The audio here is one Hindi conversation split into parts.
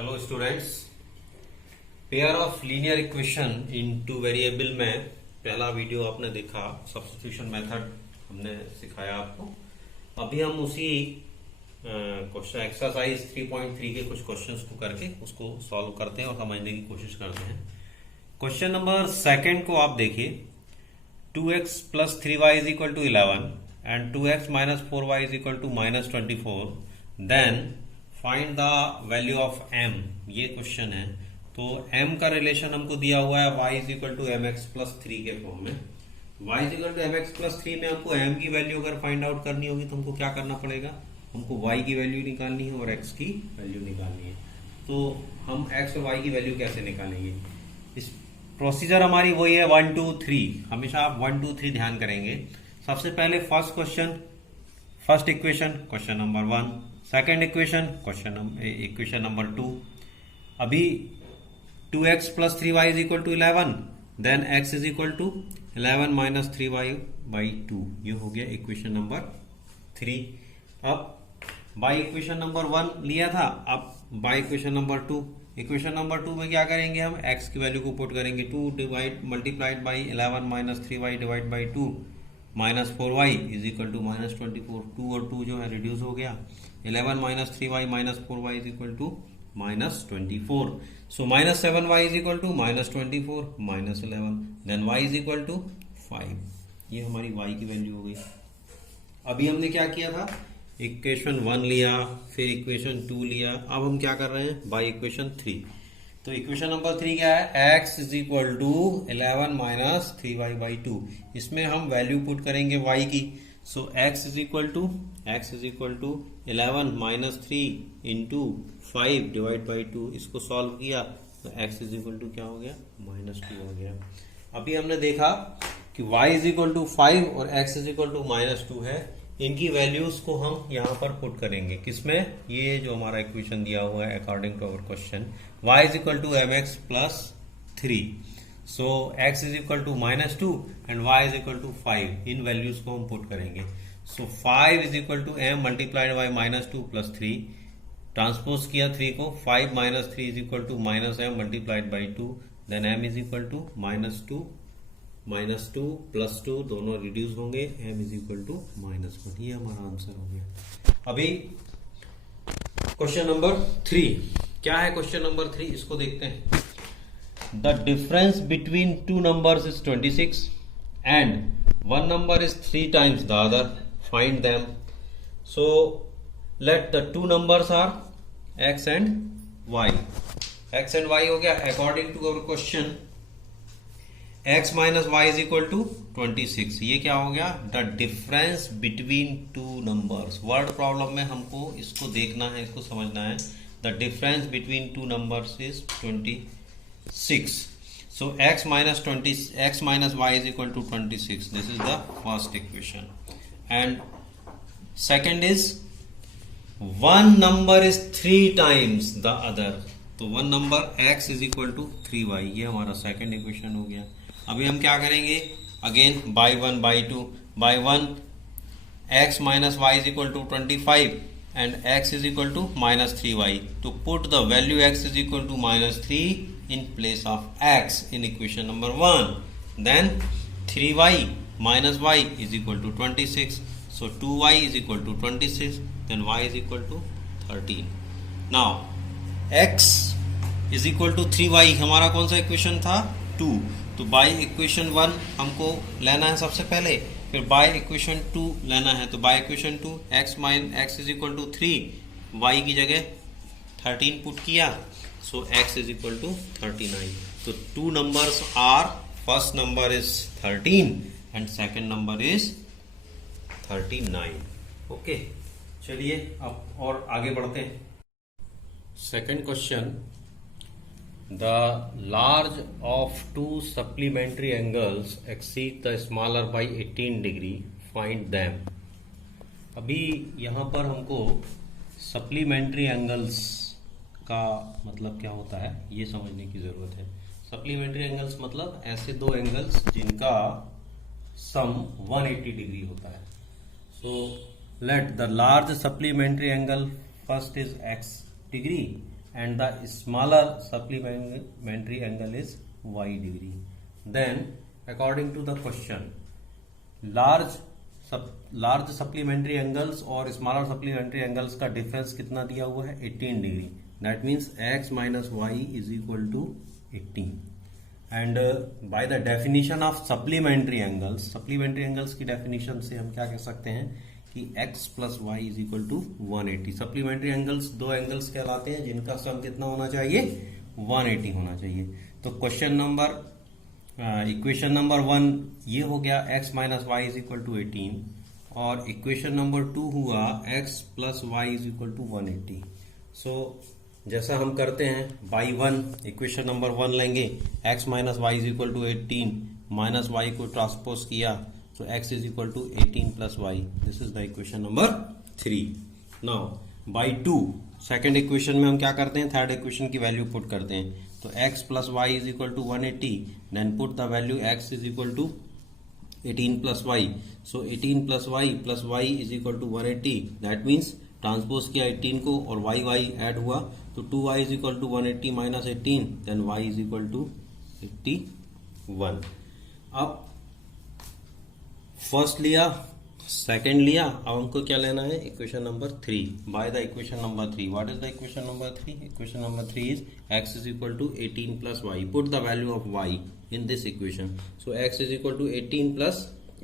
Hello students, pair of linear equation in two variable में पहला वीडियो आपने देखा। सब्स्टिट्यूशन मेथड हमने सिखाया आपको। अभी हम उसी क्वेश्चन एक्सरसाइज 3.3 के कुछ क्वेश्चंस को करके उसको सॉल्व करते हैं और समझने की कोशिश करते हैं। क्वेश्चन नंबर सेकंड को आप देखिए। 2x plus 3y is equal to 11 and 2x minus 4y is equal to minus 24, then find the value of m। ये क्वेश्चन है। तो m का रिलेशन हमको दिया हुआ है y is equal to mx plus 3 के फॉर्म में। y is equal to mx plus 3 में हमको m की वैल्यू अगर फाइंड आउट करनी होगी तो हमको क्या करना पड़ेगा? हमको y की वैल्यू निकालनी है और x की वैल्यू निकालनी है। तो हम x और y की वैल्यू कैसे निकालेंगे? इस प्रोसीजर हमारी वही है 1 2 3। हमेशा आप 1 2 3 ध्यान करेंगे। सबसे पहले first question, first equation question number 1, second equation equation number 2। अभी 2x plus 3y is equal to 11, then x is equal to 11 minus 3y by 2। ये हो गया इक्वेशन नंबर 3। अब बाई इक्वेशन नंबर 1 लिया था, अब by equation number 2। Equation number 2 में क्या करेंगे? हम x की वैल्यू को पुट करेंगे। 2 divide multiplied by 11 minus 3y divide by 2 minus 4y is equal to minus 24। 2 और 2 जो है रिड्यूस हो गया। 11 minus 3y minus 4y is equal to minus 24। So minus 7y is equal to minus 24 minus 11, then y is equal to 5। ये हमारी y की वैल्यू हो गई। अभी हमने क्या किया था? इक्वेशन 1 लिया, फिर इक्वेशन 2 लिया। अब हम क्या कर रहे हैं? By equation 3। तो इक्वेशन नंबर 3 क्या है? x is equal to 11 minus 3y by 2। इसमें हम वैल्यू पुट करेंगे y की। So x is equal to 11 minus 3 into 5 divide by 2। इसको सॉल्व किया तो x इज इक्वल टू क्या हो गया? माइनस 2 हो गया। अभी हमने देखा कि y इज इक्वल टू 5 और x is equal to minus 2 है। इनकी वैल्यूज को हम यहाँ पर पुट करेंगे। किसमें? ये जो हमारा इक्वेशन दिया हुआ है according to our question, y is equal to mx plus 3। So x is equal to minus 2 and y is equal to 5। इन वैल्यूज को हम पुट करेंगे। So 5 is equal to m multiplied by minus 2 plus 3। Transpose किया 3 को, 5 minus 3 is equal to minus m multiplied by 2, then m is equal to minus 2 plus 2 दोनों रिड्यूस होंगे, m is equal to minus 1। ये हमारा आंसर हो गया। अभी क्वेश्चन नंबर 3 क्या है? क्वेश्चन नंबर 3 इसको देखते हैं। The difference between two numbers is 26 and one number is 3 times the other, find them. So let the two numbers are x and y। x and y हो गया according to our question. x minus y is equal to 26। ये क्या हो गया? The difference between two numbers. Word problem में हमको इसको देखना है, इसको समझना है। The difference between two numbers is 26। So x minus y is equal to 26। This is the first equation. And second is one number is 3 times the other. तो one number x is equal to 3y। ये हमारा सेकेंड इक्वेशन हो गया। अभी हम क्या करेंगे? Again by 1 by 2 by 1 x minus y is equal to 25 and x is equal to minus 3y। To put the value x is equal to minus 3 in place of x in equation number 1, then 3y minus y is equal to 26। So 2y is equal to 26, then y is equal to 13। Now x is equal to 3y हमारा कौन सा इक्वेशन था? 2। तो बाई इक्वेशन 1 हमको लेना है सबसे पहले, फिर बाई इक्वेशन 2 लेना है। तो by equation 2 x is equal to 3, y की जगह 13 पुट किया। So x is equal to 39। तो two numbers are, first number is 13 and second number is 39। Okay, चलिए अब और आगे बढ़ते हैं। Second question, the large of two supplementary angles exceed the smaller by 18 degree, find them। अभी यहाँ पर हमको सप्लीमेंट्री एंगल्स का मतलब क्या होता है ये समझने की जरूरत है। सप्लीमेंट्री एंगल्स मतलब ऐसे दो एंगल्स जिनका सम 180 डिग्री होता है। सो let the large supplementary angle first is x degree and the smaller supplementary angle is y degree. Then according to the question, large supplementary angles और स्मॉलर सप्लीमेंट्री एंगल्स का डिफरेंस कितना दिया हुआ है 18 degree. That means x minus y is equal to 18. And by the definition of supplementary angles की डेफिनेशन से हम क्या कह सकते हैं कि x plus y is equal to 180. Supplementary angles दो एंगल्स कहलाते हैं जिनका सम कितना होना चाहिए 180 होना चाहिए. तो इक्वेशन नंबर 1 ये हो गया x minus y is equal to 18 और इक्वेशन नंबर 2 हुआ x plus y is equal to 180. So जैसा हम करते हैं बाई 1 इक्वेशन नंबर 1 लेंगे x minus y is equal to 18 minus y को ट्रांसपोज किया so x is equal to 18 plus y. This is the equation number 3. Now by 2 second equation में हम क्या करते हैं थर्ड इक्वेशन की वैल्यू पुट करते हैं. तो x plus y is equal to 180 then put the value x is equal to 18 plus y. So 18 plus y is equal to 180. That means transpose किया 18 को और y ऐड हुआ तो 2y is equal to 180 minus 18 then y is equal to 81. अब फर्स्ट लिया सेकेंड लिया, अब हमको क्या लेना है equation number 3. By the equation number 3 what is the equation number 3? Equation number 3 is x is equal to 18 plus y. Put the value of y in this equation. So x is equal to 18 plus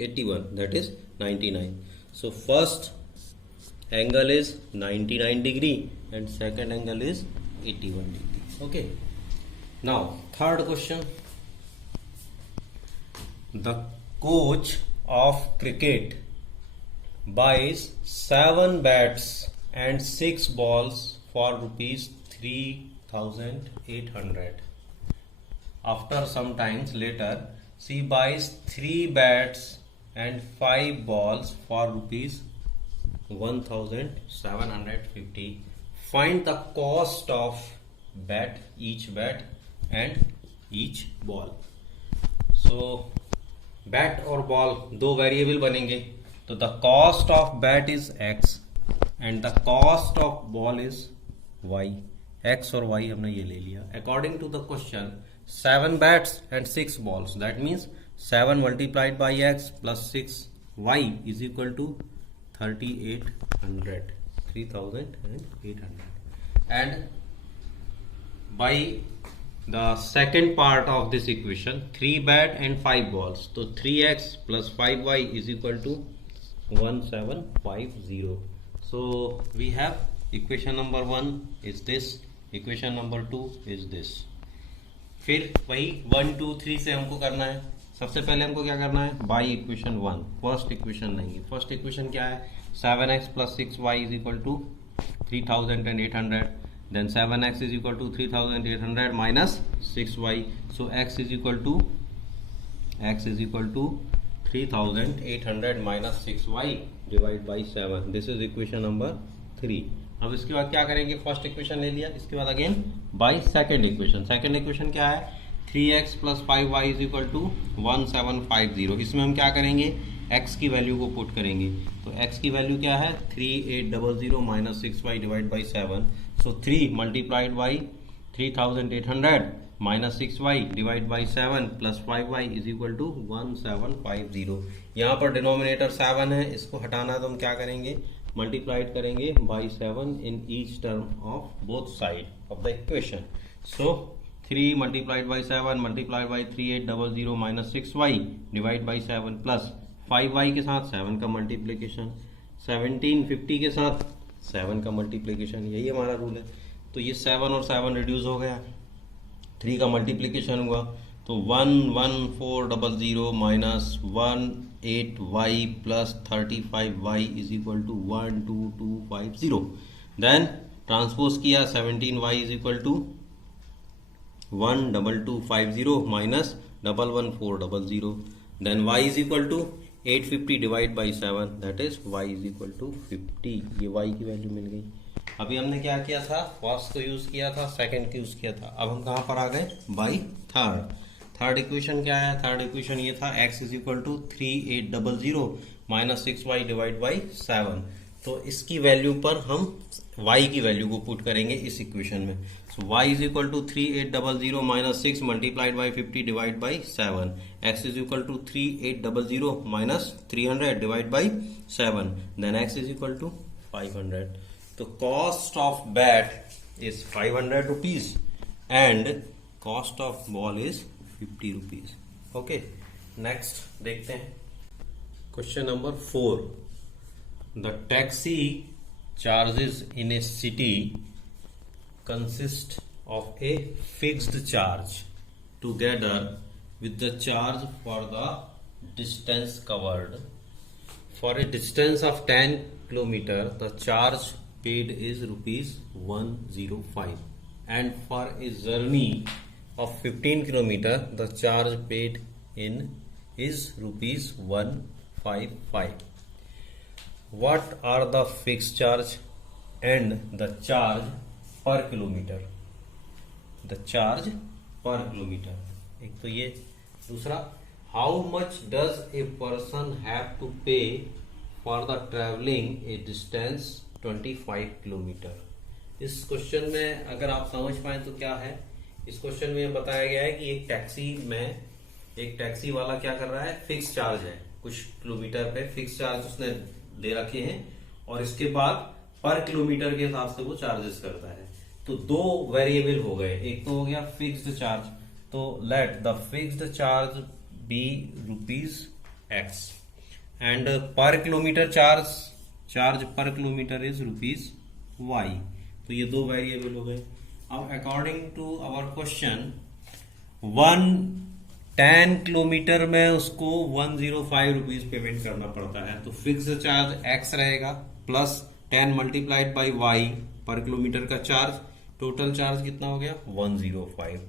81 that is 99. So first angle is 99 degree and second angle is 81 degree. Okay. Now third question. The coach of cricket buys 7 bats and 6 balls for rupees 3,800. After some times later, she buys 3 bats and 5 balls for rupees 1,750. Find the cost of each bat and each ball. So bat और ball दो वेरिएबल बनेंगे. तो the cost of bat is x and the cost of ball is y. x और y हमने ये ले लिया. According to the question, 7 bats and 6 balls. That means 7 multiplied by x plus 6y is equal to 3,800. And by the second part of this equation, 3 bat and 5 balls. So 3x plus 5y is equal to 1750. So we have equation number 1 is this, equation number 2 is this. फिर वही 1 2 3 से हमको करना है. सबसे पहले हमको क्या करना है बाई इक्वेशन 1 फर्स्ट इक्वेशन लेंगे. फर्स्ट इक्वेशन क्या है 7x plus 6y is equal to 3,800. Then 7x is equal to 3,800 minus 6y. So x is equal to 3,800 minus 6y divide by 7. This is equation number 3. अब इसके बाद क्या करेंगे फर्स्ट इक्वेशन ले लिया, इसके बाद again by second equation. Second equation क्या है 3x plus 5y is equal to 1750. इसमें हम क्या करेंगे x की वैल्यू को पुट करेंगे. तो x की वैल्यू क्या है 3800 minus 6y divide by 7. So 3 multiplied by 3,800 minus 6y divide by 7 plus 5y is equal to 1750. यहाँ पर डिनोमिनेटर 7 है, इसको हटाना तो हम क्या करेंगे मल्टीप्लाइड करेंगे by 7 in each term of both side of the equation. So 3 multiplied by 7 multiplied by 3800 minus 6y divide by 7 plus 5y के साथ 7 का मल्टीप्लीकेशन 1750 के साथ 7 का मल्टीप्लीकेशन. यही हमारा रूल है. तो ये 7 और 7 रिड्यूस हो गया, 3 का मल्टीप्लीकेशन हुआ तो 11400 minus 18y plus 35y is equal to 12250. Then transpose किया 17y is equal to 12250 minus 11400. Then y is equal to 850 divide by 7 that is y is equal to 50. ये y की वैल्यू मिल गई. अभी हमने क्या किया था फर्स्ट को यूज किया था सेकंड को यूज किया था. अब हम कहाँ पर आ गए बाई थर्ड इक्वेशन क्या है. थर्ड इक्वेशन ये था x is equal to 3800 minus 6y divide by 7. तो इसकी वैल्यू पर हम y की वैल्यू को पुट करेंगे इस इक्वेशन में. So y is equal to 3800 minus 6 multiplied by 50 divided by 7. X is equal to 3800 minus 300 divided by 7. Then x is equal to 500. The cost of bat is 500 rupees and cost of ball is 50 rupees. Okay. Next देखते हैं question number 4. The taxi charges in a city consist of a fixed charge together with the charge for the distance covered. For a distance of 10 km, the charge paid is rupees 105, and for a journey of 15 km, the charge paid in is rupees 155. What are the fixed charge and the charge per kilometer? The charge per kilometer. एक तो ये. दूसरा, how much does a person have to pay for the traveling a distance 25 kilometre? इस क्वेश्चन में अगर आप समझ पाए तो क्या है, इस क्वेश्चन में बताया गया है कि एक टैक्सी वाला क्या कर रहा है, फिक्स चार्ज है, कुछ किलोमीटर पे फिक्स चार्ज उसने दे रखे हैं और इसके बाद पर किलोमीटर के हिसाब से वो चार्जेस करता है. तो दो वेरिएबल हो गए, एक तो हो गया फिक्स्ड चार्ज, तो let the fixed charge be rupees x and per kilometer charge per kilometer is rupees y. तो ये दो वेरिएबल हो गए. अब according to our question 10 kilometer में उसको 105 रुपीज पेमेंट करना पड़ता है. तो फिक्स चार्ज x रहेगा plus 10 multiplied by y per kilometer का चार्ज. टोटल चार्ज कितना हो गया 105.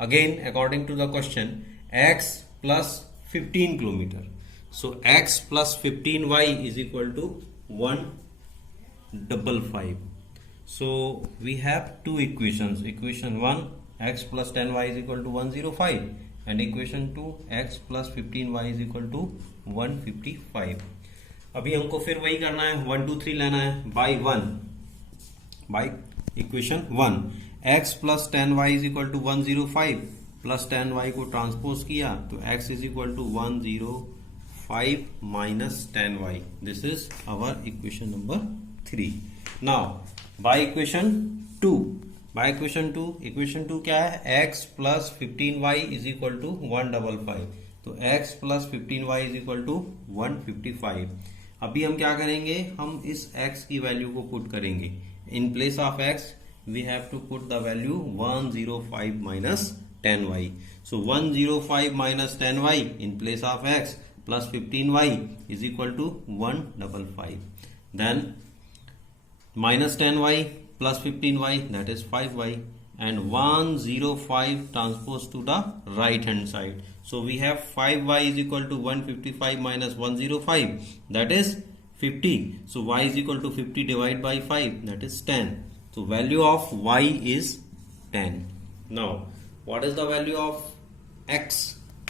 Again according to the question x plus 15 kilometer. So x plus 15y is equal to 155. So we have two equations. Equation 1 x plus 10y is equal to 105 and equation 2 x plus 15y is equal to 155. अभी हमको फिर वही करना है, 1 2 3 लेना है by equation 1 x plus 10y is equal to 105 plus 10y को ट्रांसपोज किया तो x is equal to 105 minus 10y. This is our equation number 3. Now by equation 2 equation 2 क्या है, x plus 15y is equal to 155. तो x plus 15y is equal to 155. अभी हम क्या करेंगे, हम इस x की वैल्यू को पुट करेंगे. In place of x we have to put the value 105 minus 10y. So 105 minus 10y in place of x plus 15y is equal to 155. Then minus 10y plus 15y, that is 5y, and 105 transpose to the right hand side. So we have 5y is equal to 155 minus 105, that is 50. So y is equal to 50 divided by 5, that is 10. So value of y is 10. Now what is the value of x?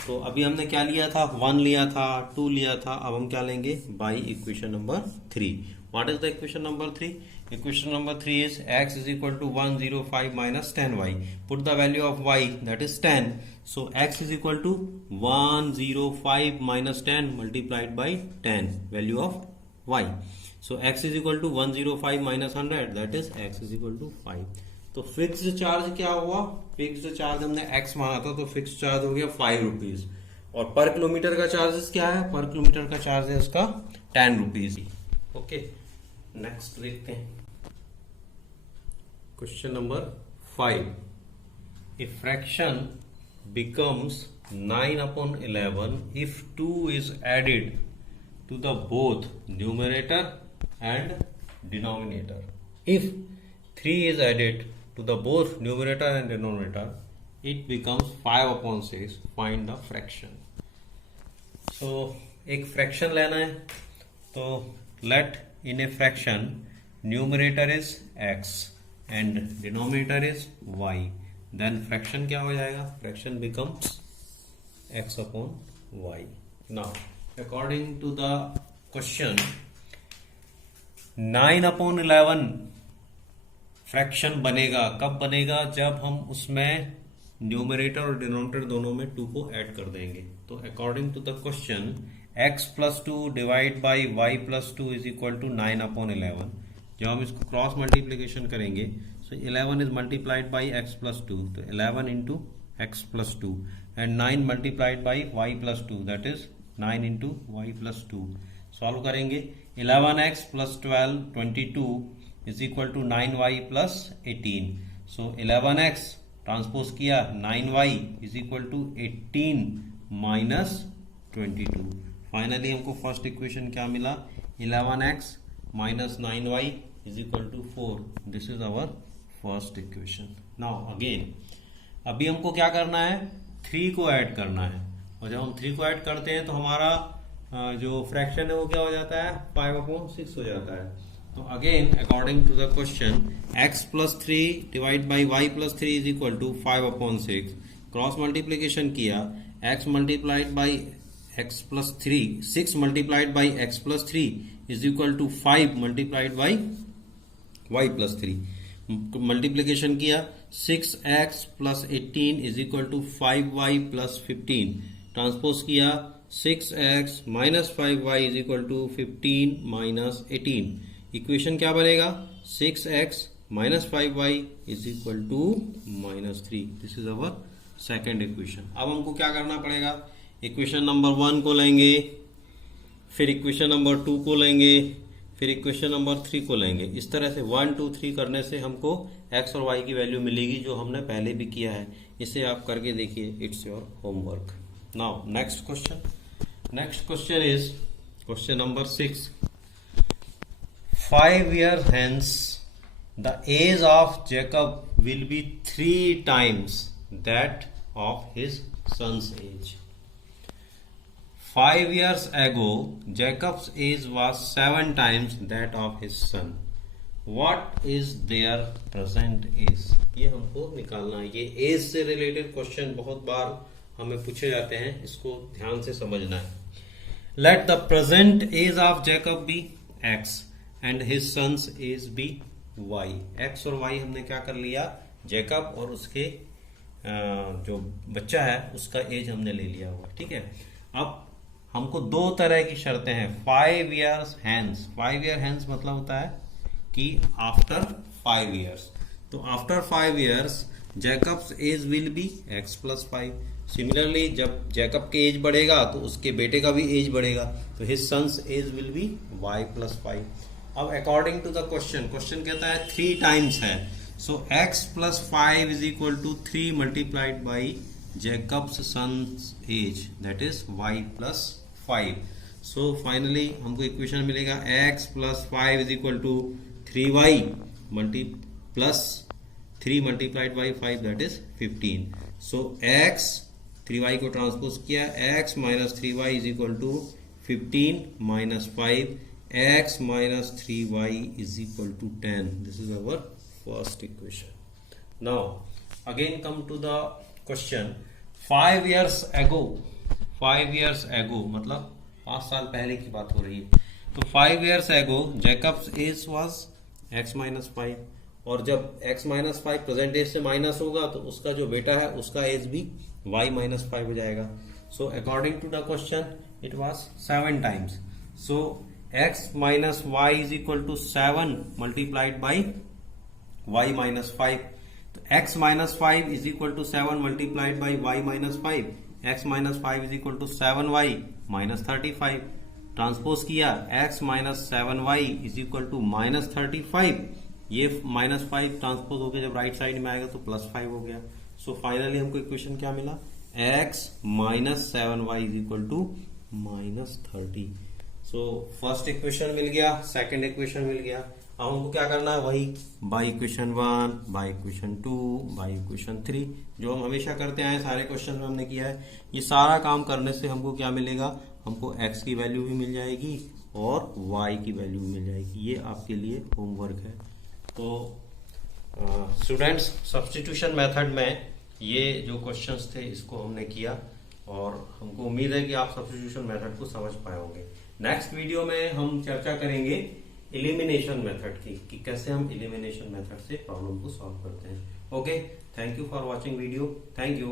तो अभी हमने क्या लिया था, 1 लिया था, 2 लिया था. अब हम क्या लेंगे, by equation number 3. What is the equation number 3? Equation number 3 is x is equal to 105 minus 10y. Put the value of y, that is 10. So x is equal to 105 minus 10 multiplied by 10, value of y. So x is equal to 105 minus 100, that is x is equal to 5. तो फिक्स्ड चार्ज क्या हुआ, फिक्स्ड चार्ज हमने x माना था तो फिक्स्ड चार्ज हो गया 5 रुपीज. और पर किलोमीटर का चार्जेस क्या है, पर किलोमीटर का चार्ज है उसका 10 रुपीज. ओके, नेक्स्ट देखते हैं question number 5. A fraction becomes 9/11 if 2 is added to the both numerator and denominator. If 3 is added to the both numerator and denominator, it becomes 5/6. Find the fraction. So एक फ्रैक्शन लेना है, तो let in a fraction numerator is x and denominator is y. Then fraction क्या हो जाएगा, fraction becomes x upon y. Now according to the question 9/11 fraction बनेगा, कब बनेगा? जब हम उसमें न्यूमरेटर और डिनोमिनेटर दोनों में 2 को ऐड कर देंगे। तो according to the question x plus 2 divide by y plus 2 is equal to 9/11। जब हम इसको क्रॉस मल्टीप्लीकेशन करेंगे, so 11 is multiplied by x plus 2, तो 11 into x plus 2, and 9 multiplied by y plus 2, that is 9 into y plus 2। Solve करेंगे, 11x plus 12 22 is equal to 9y plus 18। So 11x transpose किया 9y is equal to 18 minus 22। Finally हमको फर्स्ट इक्वेशन क्या मिला? 11x minus 9y is equal to 4। This is our first equation. Now again अभी हमको क्या करना है? 3 को ऐड करना है, और जब हम 3 को ऐड करते हैं तो हमारा जो फ्रैक्शन है वो क्या हो जाता है? 5/6 हो जाता है। तो again according to the question x plus 3 divide by y plus 3 is equal to 5/6। Cross multiplication किया, x multiplied by x plus 3, 6 multiplied by x plus 3 is equal to 5 multiplied by y plus 3। Multiplication किया, 6x plus 18 is equal to 5y plus 15। Transpose किया, 6x minus 5y is equal to 15 minus 18। Equation क्या बनेगा? 6x minus 5y is equal to minus 3। This is our second equation. अब हमको क्या करना पड़ेगा? इक्वेशन नंबर 1 को लेंगे, फिर इक्वेशन नंबर 2 को लेंगे, फिर इक्वेशन नंबर 3 को लेंगे। इस तरह से 1 2 3 करने से हमको x और y की वैल्यू मिलेगी, जो हमने पहले भी किया है। इसे आप करके देखिए, it's your homework. Now next question. Next question is question number 6। 5 years hence the age of Jacob will be 3 times that of his son's age. 5 years ago Jacob's age was 7 times that of his son. What is their present age? ये हमको निकालना है। ये एज से रिलेटेड क्वेश्चन बहुत बार हमें पूछे जाते हैं, इसको ध्यान से समझना है। Let the present age of Jacob be x and his son's age be y. x और y हमने क्या कर लिया? जैकब और उसके जो बच्चा है उसका एज हमने ले लिया हुआ, ठीक है। अब हमको 2 तरह की शर्तें हैं। 5 years hence, 5 year hence मतलब होता है कि आफ्टर 5 years। तो after 5 years Jacob's age will be x plus 5। Similarly जब जैकब के एज बढ़ेगा तो उसके बेटे का भी एज बढ़ेगा, तो his son's age will be y plus 5। अब according to the question, question कहता है 3 टाइम्स है, so x plus 5 is equal to 3 multiplied by Jacob's son's age, that is y plus 5। So finally हमको इक्वेशन मिलेगा x plus 5 is equal to 3y multi plus 3 multiplied by 5, that is 15। So x 3y को ट्रांसपोज किया, x minus 3y is equal to 15 minus 5, x minus 3y is equal to 10। This is our first equation. Now again come to the question. 5 years ago, 5 years ago मतलब 5 साल पहले की बात हो रही है। तो 5 years ago Jacob's age was x minus 5, और जब x माइनस 5 प्रेजेंट एज से माइनस होगा तो उसका जो बेटा है उसका एज भी y माइनस 5 हो जाएगा। So according to the question it was 7 times. So x minus y is equal to 7 multiplied by y minus 5। तो x minus 5 is equal to 7 multiplied by y minus 5, x minus 5 is equal to 7y minus 35। Transpose किया, x minus 7y is equal to minus 35। ये माइनस 5 ट्रांसपोज होकर जब राइट साइड में आएगा तो प्लस 5 हो गया। सो फाइनली हमको इक्वेशन क्या मिला? x minus 7y is equal to minus 30। So first equation मिल गया, सेकेंड इक्वेशन मिल गया। अब हमको क्या करना है? वही by equation 1, by equation 2, by equation 3, जो हम हमेशा करते आए, सारे क्वेश्चन में हमने किया है। ये सारा काम करने से हमको क्या मिलेगा? हमको x की वैल्यू भी मिल जाएगी और y की वैल्यू भी मिल जाएगी। ये आपके लिए होमवर्क है। तो स्टूडेंट्स, सब्स्टिट्यूशन मेथड में ये जो क्वेश्चंस थे इसको हमने किया, और हमको उम्मीद है कि आप सब्स्टिट्यूशन मेथड को समझ पाए होंगे। नेक्स्ट वीडियो में हम चर्चा करेंगे एलिमिनेशन मेथड की कि कैसे हम एलिमिनेशन मेथड से प्रॉब्लम को सॉल्व करते हैं। Okay, thank you for watching video. Thank you.